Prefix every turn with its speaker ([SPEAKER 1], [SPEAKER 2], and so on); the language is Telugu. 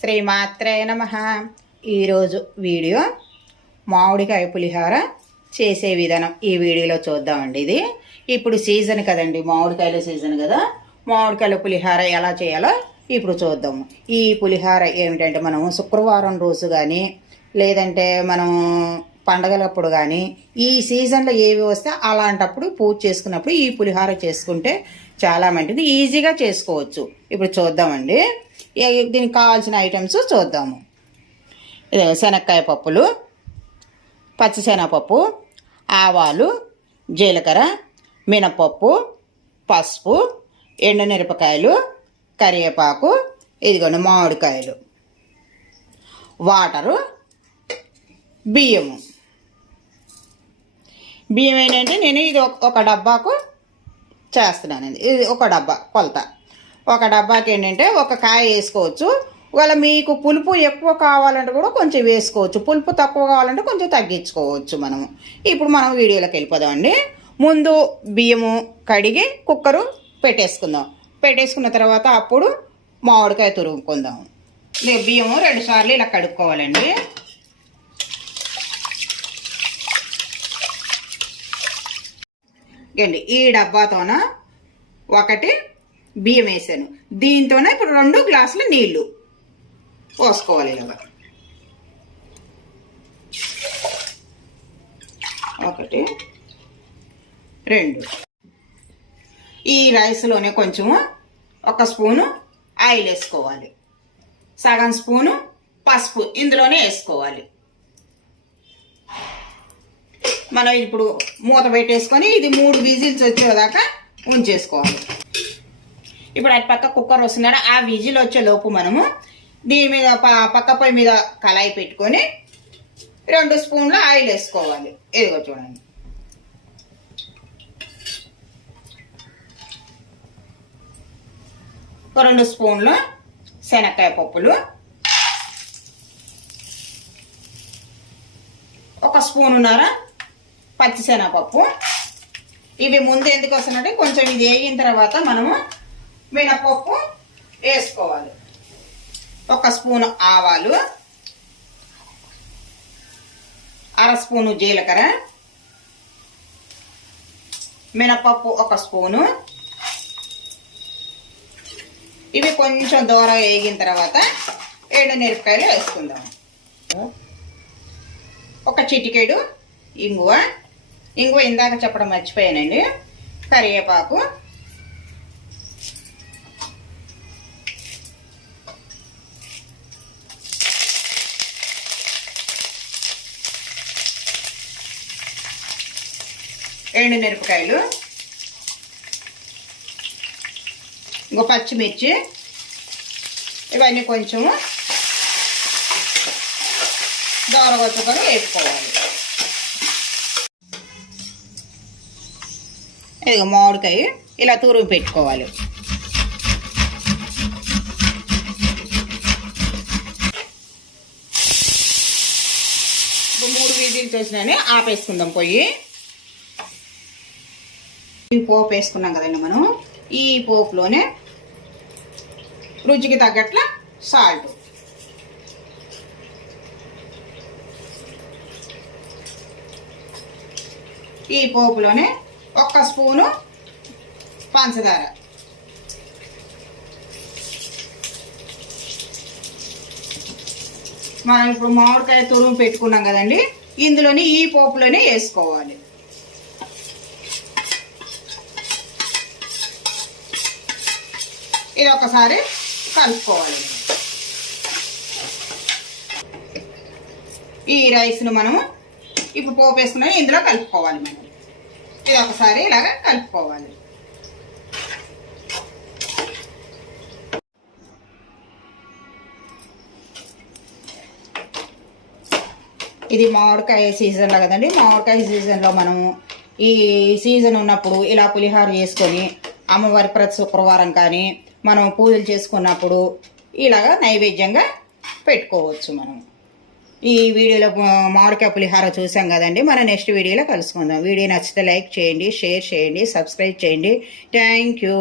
[SPEAKER 1] శ్రీమాత్రే నమ. ఈరోజు వీడియో మామిడికాయ పులిహోర చేసే విధానం. ఈ వీడియోలో చూద్దామండి ఇది. ఇప్పుడు సీజన్ కదండి మామిడికాయల సీజన్ కదా. మామిడికాయల పులిహోర ఎలా చేయాలో ఇప్పుడు చూద్దాము. ఈ పులిహోర ఏమిటంటే మనము శుక్రవారం రోజు కానీ లేదంటే మనం పండగలప్పుడు కానీ ఈ సీజన్లో ఏవి వస్తే అలాంటప్పుడు పూజ చేసుకున్నప్పుడు ఈ పులిహోర చేసుకుంటే చాలా మంచిది. ఈజీగా చేసుకోవచ్చు. ఇప్పుడు చూద్దామండి. దీనికి కావాల్సిన ఐటమ్స్ చూద్దాము. ఇదే శనక్కాయ పప్పులు పచ్చిశనగపప్పు ఆవాలు జీలకర్ర మినపప్పు పసుపు ఎండుమిరపకాయలు కరివేపాకు ఇదిగోండి మామిడికాయలు. వాటరు బియ్యము. బియ్యం ఏంటంటే నేను ఇది ఒక- డబ్బాకు చేస్తున్నానండి. ఇది ఒక డబ్బా కొలత. ఒక డబ్బాకి ఏంటంటే ఒక కాయ వేసుకోవచ్చు. ఒకవేళ మీకు పులుపు ఎక్కువ కావాలంటే కూడా కొంచెం వేసుకోవచ్చు. పులుపు తక్కువ కావాలంటే కొంచెం తగ్గించుకోవచ్చు మనము. ఇప్పుడు మనం వీడియోలోకి వెళ్ళిపోదామండి ముందు బియ్యము కడిగి కుక్కరు పెట్టేసుకుందాం. పెట్టేసుకున్న తర్వాత అప్పుడు మామిడికాయ తురుముకుందాం. బియ్యము రెండుసార్లు ఇలా కడుక్కోవాలండి. ఏంటి? ఈ డబ్బాతోన ఒకటి బియ్యం వేసాను. దీంతోనే ఇప్పుడు రెండు గ్లాసుల నీళ్ళు పోసుకోవాలి ఇలాగా. ఒకటి రెండు. ఈ రైస్లోనే కొంచెము ఒక స్పూను ఆయిల్ వేసుకోవాలి. సగం స్పూను పసుపు ఇందులోనే వేసుకోవాలి. మనం ఇప్పుడు మూత పెట్టేసుకొని ఇది మూడు విజిల్స్ వచ్చేదాకా ఉంచేసుకోవాలి. ఇప్పుడు అటు పక్క కుక్కర్ వస్తున్నాడు ఆ విజిల్ వచ్చే లోపు మనము దీని మీద ప- పక్క పొయ్యి మీద కళాయి పెట్టుకొని రెండు స్పూన్ల ఆయిల్ వేసుకోవాలి. ఇదిగో చూడండి. ఒక రెండు స్పూన్లు శనక్కాయ పప్పులు. ఒక స్పూన్ ఉన్నారా? పచ్చిశనగపప్పు ఇవి ముందు ఎందుకు వస్తున్నట్టే కొంచెం ఇది వేగిన తర్వాత మనము మినపప్పు వేసుకోవాలి. ఒక స్పూన్ ఆవాలు అర స్పూను జీలకర్ర మినపప్పు ఒక స్పూను. ఇవి కొంచెం దూరం వేగిన తర్వాత ఏడు మిరపకాయలు వేసుకుందాం ఒక చిటికేడు ఇంగువ ఇంకో ఇందాక చెప్పడం మర్చిపోయానండి. కరివేపాకు. ఎండు మిరపకాయలు. ఇంకో పచ్చిమిర్చి. ఇవన్నీ కొంచెము దోరగొచ్చుకొని వేసుకోవాలి ఇదిగో మామిడికాయ ఇలా తూరుగు పెట్టుకోవాలి. మూడు విజిల్స్ వచ్చినాయని ఆపేసుకుందాం పోయి. ఈ పోపు వేసుకున్నాం కదండి మనం. ఈ పోపులోనే రుచికి తగ్గట్ల సాల్ట్ ఈ పోపులోనే ఒక్క స్పూను పంచదార. మనం ఇప్పుడు మామిడికాయ తురుము పెట్టుకున్నాం కదండి ఇందులోని ఈ పోపులోనే వేసుకోవాలి. ఇది ఒకసారి కలుపుకోవాలి. ఈ రైస్ను మనము ఇప్పుడు పోపు వేసుకున్నాం ఇందులో కలుపుకోవాలి మనం. ఇది ఒకసారి ఇలాగ కలుపుకోవాలి. ఇది మామిడికాయ సీజన్లో కదండి. మామిడికాయ సీజన్లో మనము ఈ సీజన్ ఉన్నప్పుడు ఇలా పులిహోర చేసుకొని అమ్మవారి ప్రతి శుక్రవారం కానీ మనం పూజలు చేసుకున్నప్పుడు ఇలాగ నైవేద్యంగా పెట్టుకోవచ్చు మనం. ఈ వీడియోలో మామిడికాయ పులిహార చూసాం కదండి. మనం నెక్స్ట్ వీడియోలో కలుసుకుందాం. వీడియో నచ్చితే లైక్ చేయండి షేర్ చేయండి సబ్స్క్రైబ్ చేయండి. Thank you.